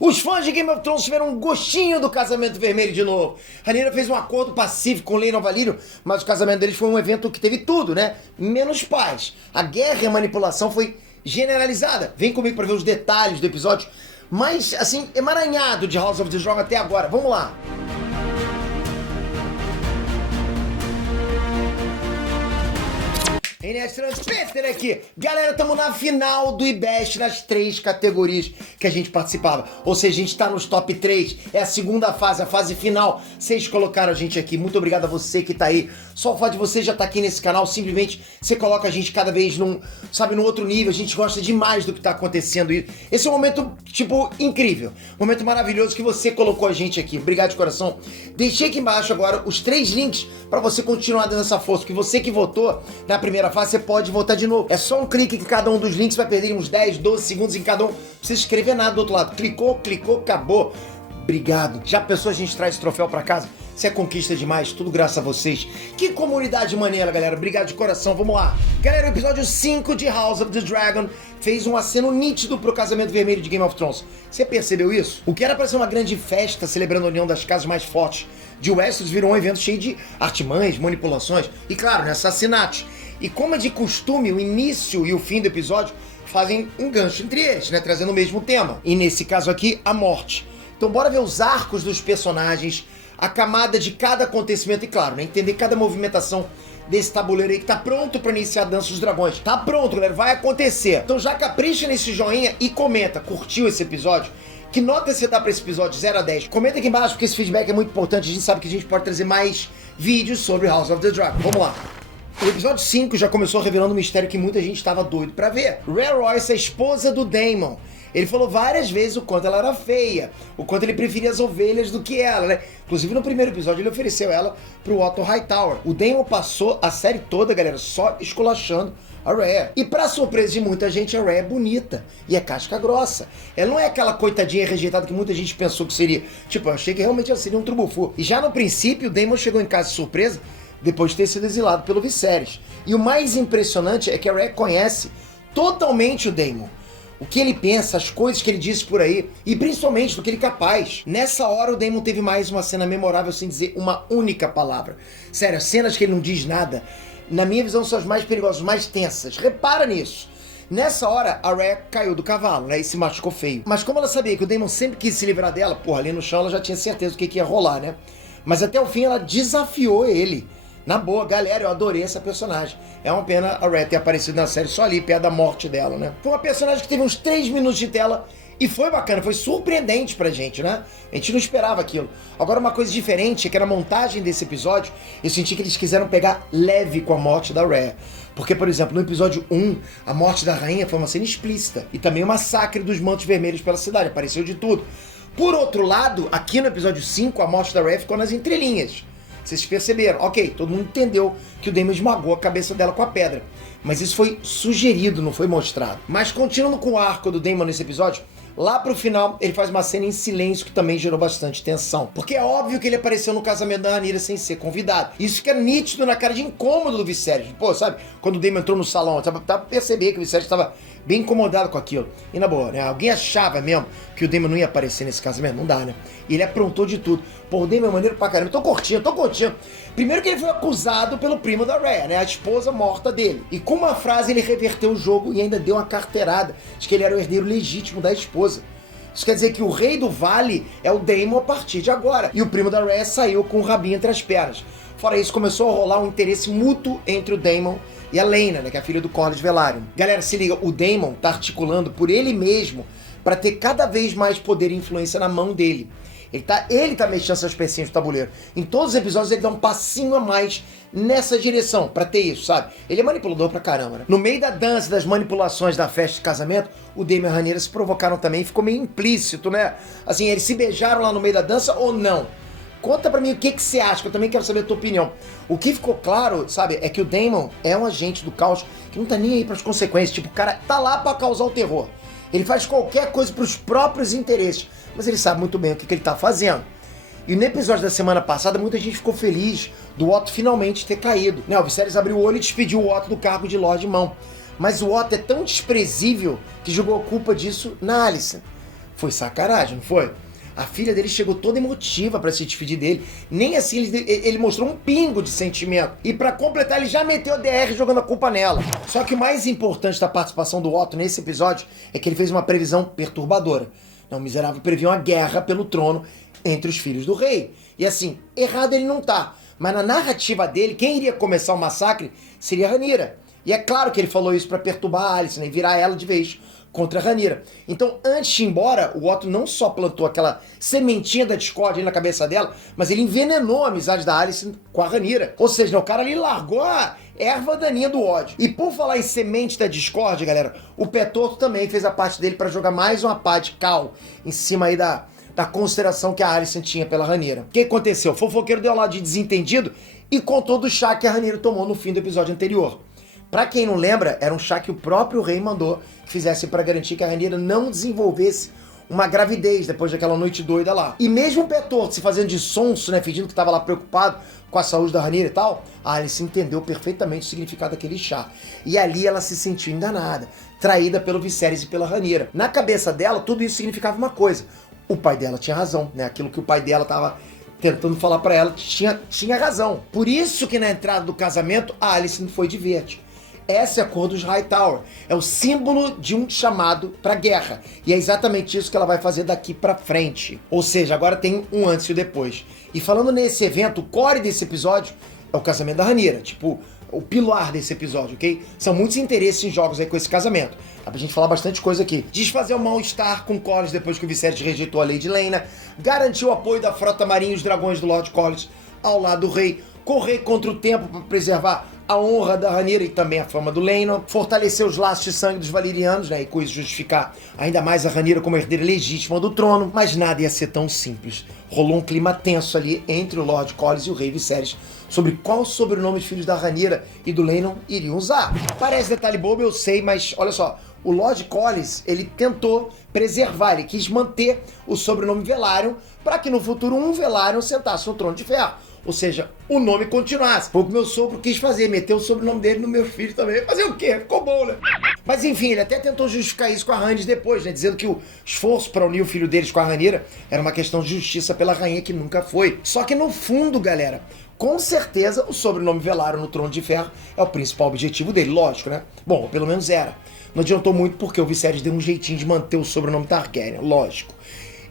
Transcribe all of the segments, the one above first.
Os fãs de Game of Thrones tiveram um gostinho do Casamento Vermelho de novo. Rhaenyra fez um acordo pacífico com Laenor Valyrian, mas o casamento deles foi um evento que teve tudo, né? Menos paz. A guerra e a manipulação foi generalizada. Vem comigo para ver os detalhes do episódio mais, assim, emaranhado de House of the Dragon até agora. Vamos lá. Inês Transpeter aqui. Galera, estamos na final do IBEST nas 3 categorias que a gente participava. Ou seja, a gente está nos top 3. É a segunda fase, a fase final. Vocês colocaram a gente aqui. Muito obrigado a você que tá aí. Só o fato de você já estar aqui nesse canal, simplesmente você coloca a gente cada vez num outro nível. A gente gosta demais do que tá acontecendo. Esse é um momento, tipo, incrível. Um momento maravilhoso que você colocou a gente aqui. Obrigado de coração. Deixei aqui embaixo agora os 3 links para você continuar dando essa força. Que você que votou na primeira fase, você pode votar de novo. É só um clique que cada um dos links vai perder uns 10, 12 segundos em cada um. Não precisa escrever nada do outro lado. Clicou, acabou. Obrigado. Já pensou a gente traz esse troféu pra casa? Isso é conquista demais, tudo graças a vocês. Que comunidade maneira, galera. Obrigado de coração, vamos lá. Galera, o episódio 5 de House of the Dragon fez um aceno nítido pro Casamento Vermelho de Game of Thrones. Você percebeu isso? O que era pra ser uma grande festa celebrando a união das casas mais fortes de Westeros virou um evento cheio de artimanhas, manipulações e, claro, né, assassinatos. E como é de costume, o início e o fim do episódio fazem um gancho entre eles, né, trazendo o mesmo tema. E nesse caso aqui, a morte. Então bora ver os arcos dos personagens, a camada de cada acontecimento e, claro, né, entender cada movimentação desse tabuleiro aí que tá pronto pra iniciar a Dança dos Dragões. Tá pronto, galera, vai acontecer. Então já capricha nesse joinha e comenta, curtiu esse episódio? Que nota você dá pra esse episódio 0 a 10? Comenta aqui embaixo porque esse feedback é muito importante. A gente sabe que a gente pode trazer mais vídeos sobre House of the Dragon. Vamos lá. O episódio 5 já começou revelando um mistério que muita gente estava doido pra ver. Rhea Royce, a esposa do Daemon. Ele falou várias vezes o quanto ela era feia, o quanto ele preferia as ovelhas do que ela, né? Inclusive no primeiro episódio ele ofereceu ela pro Otto Hightower. O Daemon passou a série toda, galera, só esculachando a Rhea. E pra surpresa de muita gente, a Rhea é bonita e é casca grossa. Ela não é aquela coitadinha rejeitada que muita gente pensou que seria. Tipo, eu achei que realmente ela seria um trubufu. E já no princípio, o Daemon chegou em casa de surpresa depois de ter sido exilado pelo Viserys. E o mais impressionante é que a Rhea conhece totalmente o Daemon. O que ele pensa, as coisas que ele disse por aí, e principalmente do que ele é capaz. Nessa hora o Daemon teve mais uma cena memorável sem dizer uma única palavra. Sério, as cenas que ele não diz nada, na minha visão, são as mais perigosas, mais tensas. Repara nisso. Nessa hora, a Rhea caiu do cavalo, né, e se machucou feio. Mas como ela sabia que o Daemon sempre quis se livrar dela, porra, ali no chão ela já tinha certeza do que ia rolar, né? Mas até o fim ela desafiou ele. Na boa, galera, eu adorei essa personagem. É uma pena a Rhea ter aparecido na série só ali, perto da morte dela, né? Foi uma personagem que teve uns 3 minutos de tela e foi bacana, foi surpreendente pra gente, né? A gente não esperava aquilo. Agora, uma coisa diferente é que na montagem desse episódio, eu senti que eles quiseram pegar leve com a morte da Rhea. Porque, por exemplo, no episódio 1, a morte da rainha foi uma cena explícita. E também o massacre dos mantos vermelhos pela cidade, apareceu de tudo. Por outro lado, aqui no episódio 5, a morte da Rhea ficou nas entrelinhas. Vocês perceberam, ok, todo mundo entendeu que o Daemon esmagou a cabeça dela com a pedra. Mas isso foi sugerido, não foi mostrado. Mas continuando com o arco do Daemon nesse episódio, lá pro final ele faz uma cena em silêncio que também gerou bastante tensão. Porque é óbvio que ele apareceu no casamento da Rhaenyra sem ser convidado. Isso fica nítido na cara de incômodo do Viserys. Pô, sabe, quando o Daemon entrou no salão, dá pra perceber que o Viserys estava bem incomodado com aquilo. E na boa, né, alguém achava mesmo que o Daemon não ia aparecer nesse casamento? Não dá, né? E ele aprontou de tudo. Pô, o Daemon é maneiro pra caramba. Tô curtindo. Primeiro que ele foi acusado pelo primo da Rhea, né? A esposa morta dele. E com uma frase ele reverteu o jogo e ainda deu uma carteirada de que ele era o herdeiro legítimo da esposa. Isso quer dizer que o rei do vale é o Daemon a partir de agora. E o primo da Rhea saiu com o rabinho entre as pernas. Fora isso, começou a rolar um interesse mútuo entre o Daemon e a Laena, né? Que é a filha do Corlys Velaryon. Galera, se liga, o Daemon tá articulando por ele mesmo para ter cada vez mais poder e influência na mão dele. Ele tá mexendo essas pecinhas do tabuleiro. Em todos os episódios ele dá um passinho a mais nessa direção, pra ter isso, sabe? Ele é manipulador pra caramba, né? No meio da dança, das manipulações da festa de casamento, o Daemon e a Rhaenyra se provocaram também, ficou meio implícito, né? Assim, eles se beijaram lá no meio da dança ou não? Conta pra mim o que você acha, que eu também quero saber a tua opinião. O que ficou claro, sabe, é que o Daemon é um agente do caos que não tá nem aí pras consequências. Tipo, o cara tá lá pra causar o terror. Ele faz qualquer coisa pros próprios interesses, mas ele sabe muito bem o que ele tá fazendo. E no episódio da semana passada, muita gente ficou feliz do Otto finalmente ter caído. O Viserys abriu o olho e despediu o Otto do cargo de Lorde Mão. Mas o Otto é tão desprezível que jogou a culpa disso na Alicent. Foi sacanagem, não foi? A filha dele chegou toda emotiva pra se despedir dele. Nem assim ele mostrou um pingo de sentimento. E pra completar, ele já meteu a DR jogando a culpa nela. Só que o mais importante da participação do Otto nesse episódio é que ele fez uma previsão perturbadora. O miserável previu uma guerra pelo trono entre os filhos do rei. E assim, errado ele não tá. Mas na narrativa dele, quem iria começar o massacre seria a Rhaenyra. E é claro que ele falou isso pra perturbar a Alicent, né, e virar ela de vez contra a Rhaenyra. Então, antes de ir embora, o Otto não só plantou aquela sementinha da discórdia na cabeça dela, mas ele envenenou a amizade da Alicent com a Rhaenyra. Ou seja, o cara ali largou a erva daninha do ódio. E por falar em semente da discórdia, galera, o Pé Torto também fez a parte dele pra jogar mais uma pá de cal em cima aí da consideração que a Alicent tinha pela Rhaenyra. O que aconteceu? O fofoqueiro deu um lado de desentendido e contou do chá que a Rhaenyra tomou no fim do episódio anterior. Pra quem não lembra, era um chá que o próprio rei mandou que fizesse pra garantir que a Rhaenyra não desenvolvesse uma gravidez depois daquela noite doida lá. E mesmo o Pé Torto se fazendo de sonso, né, fingindo que tava lá preocupado com a saúde da Rhaenyra e tal, a Alice entendeu perfeitamente o significado daquele chá. E ali ela se sentiu enganada, traída pelo Viserys e pela Rhaenyra. Na cabeça dela, tudo isso significava uma coisa. O pai dela tinha razão, né? Aquilo que o pai dela tava tentando falar pra ela tinha razão. Por isso que na entrada do casamento, a Alice não foi de verde. Essa é a cor dos Hightower. É o símbolo de um chamado pra guerra. E é exatamente isso que ela vai fazer daqui pra frente. Ou seja, agora tem um antes e o depois. E falando nesse evento, o core desse episódio é o casamento da Rhaenyra. Tipo, o pilar desse episódio, ok? São muitos interesses em jogos aí com esse casamento. Dá pra gente falar bastante coisa aqui. Desfazer o mal-estar com Corlys depois que o Viserys rejeitou a Lady Laena. Garantir o apoio da frota marinha e os dragões do Lord Corlys ao lado do rei. Correr contra o tempo para preservar a honra da Rhaenyra e também a fama do Laenor, fortalecer os laços de sangue dos Valyrianos, né, e com isso justificar ainda mais a Rhaenyra como herdeira legítima do trono, mas nada ia ser tão simples. Rolou um clima tenso ali entre o Lord Corlys e o rei Viserys sobre qual sobrenome os filhos da Rhaenyra e do Laenor iriam usar. Parece detalhe bobo, eu sei, mas olha só, o Lord Corlys, ele tentou preservar, ele quis manter o sobrenome Velaryon para que no futuro um Velaryon sentasse no trono de ferro. Ou seja, o nome continuasse. Foi o que meu sogro quis fazer, meter o sobrenome dele no meu filho também. Fazer o quê? Ficou bom, né? Mas enfim, ele até tentou justificar isso com a Rhaenys depois, né? Dizendo que o esforço para unir o filho deles com a Rhaenyra era uma questão de justiça pela rainha que nunca foi. Só que no fundo, galera, com certeza o sobrenome Velaryon no Trono de Ferro é o principal objetivo dele, lógico, né? Bom, pelo menos era. Não adiantou muito porque o Viserys deu um jeitinho de manter o sobrenome Targaryen, lógico.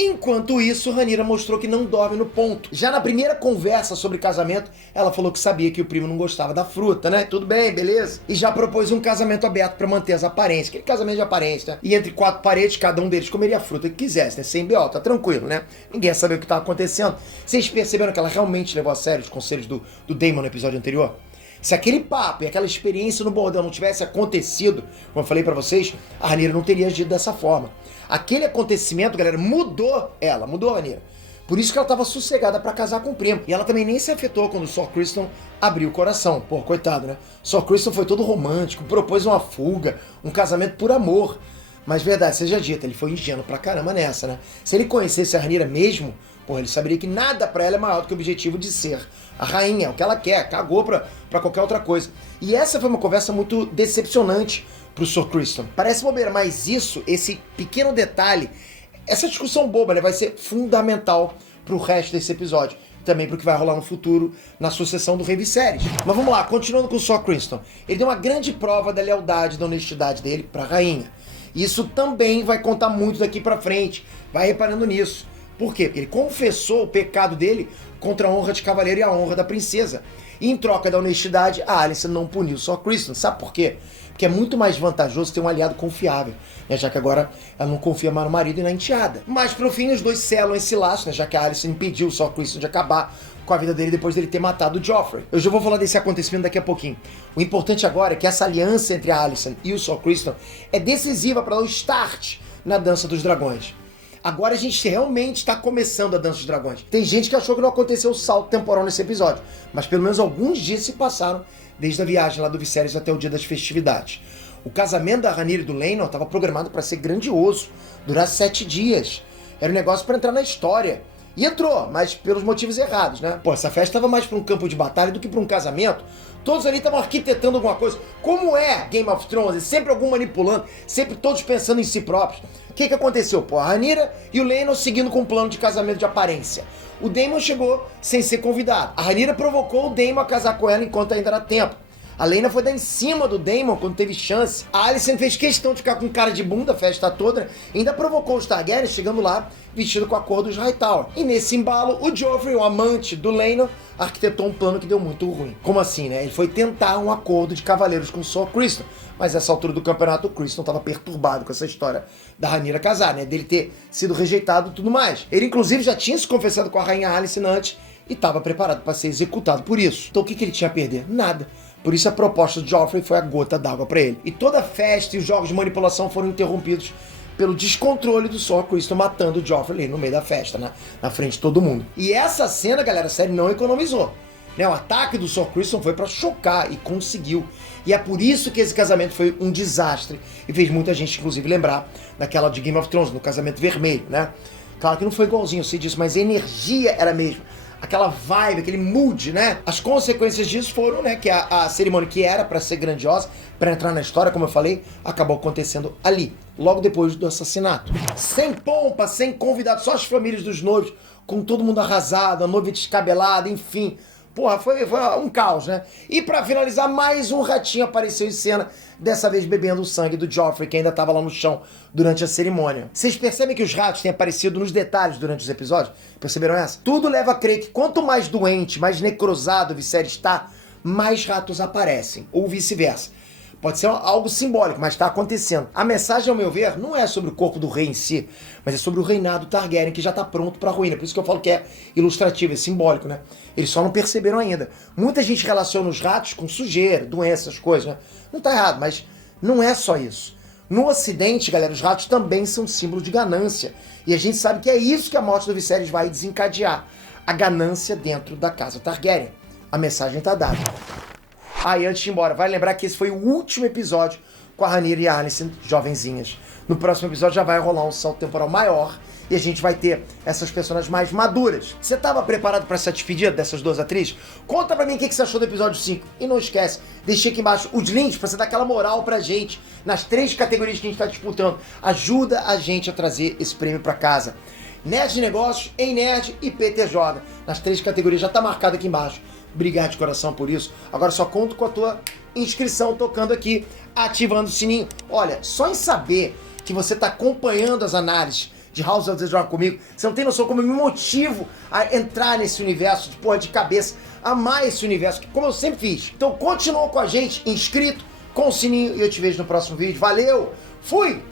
Enquanto isso, Rhaenyra mostrou que não dorme no ponto. Já na primeira conversa sobre casamento, ela falou que sabia que o primo não gostava da fruta, né? Tudo bem, beleza? E já propôs um casamento aberto pra manter as aparências. Aquele casamento de aparência, né? E entre 4 paredes, cada um deles comeria a fruta que quisesse, né? Sem B.O., tá tranquilo, né? Ninguém ia saber o que tava acontecendo. Vocês perceberam que ela realmente levou a sério os conselhos do Daemon no episódio anterior? Se aquele papo e aquela experiência no bordão não tivesse acontecido, como eu falei pra vocês, a Rhaenyra não teria agido dessa forma. Aquele acontecimento, galera, mudou a Rhaenyra. Por isso que ela tava sossegada pra casar com o primo. E ela também nem se afetou quando o Sir Criston abriu o coração. Pô, coitado, né? Sir Criston foi todo romântico, propôs uma fuga, um casamento por amor. Mas verdade seja dita, ele foi ingênuo pra caramba nessa, né? Se ele conhecesse a Rhaenyra mesmo, porra, ele saberia que nada pra ela é maior do que o objetivo de ser a rainha, é o que ela quer, cagou pra qualquer outra coisa. E essa foi uma conversa muito decepcionante pro Sir Criston. Parece bobeira, mas esse pequeno detalhe, essa discussão boba, né, vai ser fundamental pro resto desse episódio. Também pro que vai rolar no futuro na sucessão do rei Viserys. Mas vamos lá, continuando com o Sir Criston. Ele deu uma grande prova da lealdade e da honestidade dele pra rainha. Isso também vai contar muito daqui pra frente. Vai reparando nisso. Por quê? Porque ele confessou o pecado dele contra a honra de cavaleiro e a honra da princesa. E em troca da honestidade, a Alicent não puniu o Sir Criston. Sabe por quê? Porque é muito mais vantajoso ter um aliado confiável, né? Já que agora ela não confia mais no marido e na enteada. Mas pro fim, os dois selam esse laço, né? Já que a Alicent impediu o Sir Criston de acabar com a vida dele depois dele ter matado o Joffrey. Eu já vou falar desse acontecimento daqui a pouquinho. O importante agora é que essa aliança entre a Alicent e o Sir Criston é decisiva para dar o start na Dança dos Dragões. Agora a gente realmente está começando a Dança dos Dragões. Tem gente que achou que não aconteceu o salto temporal nesse episódio, mas pelo menos alguns dias se passaram desde a viagem lá do Viserys até o dia das festividades. O casamento da Rhaenyra e do Laenor estava programado para ser grandioso, durar 7 dias. Era um negócio para entrar na história. E entrou, mas pelos motivos errados, né? Pô, essa festa tava mais pra um campo de batalha do que pra um casamento. Todos ali estavam arquitetando alguma coisa. Como é Game of Thrones? É sempre algum manipulando, sempre todos pensando em si próprios. O que aconteceu? Pô, a Rhaenyra e o Laenor seguindo com um plano de casamento de aparência. O Daemon chegou sem ser convidado. A Rhaenyra provocou o Daemon a casar com ela enquanto ainda era tempo. A Laena foi dar em cima do Daemon quando teve chance. A Alicent fez questão de ficar com cara de bunda a festa toda, né? E ainda provocou os Targaryen chegando lá vestido com a cor dos Hightower. E nesse embalo, o Joffrey, o amante do Laenor, arquitetou um plano que deu muito ruim. Como assim, né? Ele foi tentar um acordo de cavaleiros com o Sir Criston. Mas nessa altura do campeonato, o Criston estava perturbado com essa história da Rhaenyra casar, né? Dele ter sido rejeitado e tudo mais. Ele, inclusive, já tinha se confessado com a rainha Alicent antes e estava preparado para ser executado por isso. Então o que ele tinha a perder? Nada. Por isso a proposta de Joffrey foi a gota d'água para ele. E toda a festa e os jogos de manipulação foram interrompidos pelo descontrole do Sir Criston matando o Joffrey ali no meio da festa, né? Na frente de todo mundo. E essa cena, galera, a série não economizou. Né? O ataque do Sir Criston foi para chocar e conseguiu. E é por isso que esse casamento foi um desastre. E fez muita gente, inclusive, lembrar daquela de Game of Thrones, no casamento vermelho, né? Claro que não foi igualzinho, eu sei disso, mas a energia era a mesma. Aquela vibe, aquele mood, né? As consequências disso foram, né, que a cerimônia que era pra ser grandiosa, pra entrar na história, como eu falei, acabou acontecendo ali, logo depois do assassinato. Sem pompa, sem convidados, só as famílias dos noivos, com todo mundo arrasado, a noiva descabelada, enfim. Porra, foi um caos, né? E pra finalizar, mais um ratinho apareceu em cena, dessa vez bebendo o sangue do Joffrey, que ainda tava lá no chão durante a cerimônia. Vocês percebem que os ratos têm aparecido nos detalhes durante os episódios? Perceberam essa? Tudo leva a crer que quanto mais doente, mais necrosado o Viserys está, mais ratos aparecem, ou vice-versa. Pode ser algo simbólico, mas está acontecendo. A mensagem, ao meu ver, não é sobre o corpo do rei em si, mas é sobre o reinado Targaryen, que já está pronto para a ruína. Por isso que eu falo que é ilustrativo, é simbólico, né? Eles só não perceberam ainda. Muita gente relaciona os ratos com sujeira, doenças, coisas, né? Não está errado, mas não é só isso. No Ocidente, galera, os ratos também são símbolo de ganância. E a gente sabe que é isso que a morte do Viserys vai desencadear. A ganância dentro da casa Targaryen. A mensagem está dada. E antes de ir embora, vai lembrar que esse foi o último episódio com a Rhaenyra e a Alicent jovenzinhas. No próximo episódio já vai rolar um salto temporal maior e a gente vai ter essas personagens mais maduras. Você estava preparado para essa despedida dessas duas atrizes? Conta pra mim o que você achou do episódio 5. E não esquece, deixei aqui embaixo os links pra você dar aquela moral pra gente nas 3 categorias que a gente tá disputando. Ajuda a gente a trazer esse prêmio pra casa. Nerd de Negócios, Ei Nerd e PT Joga. Nas 3 categorias, já tá marcado aqui embaixo. Obrigado de coração por isso. Agora só conto com a tua inscrição tocando aqui, ativando o sininho. Olha, só em saber que você tá acompanhando as análises de House of the Dragon comigo, você não tem noção como eu me motivo a entrar nesse universo, de cabeça, amar esse universo, como eu sempre fiz. Então continua com a gente, inscrito, com o sininho, e eu te vejo no próximo vídeo. Valeu, fui!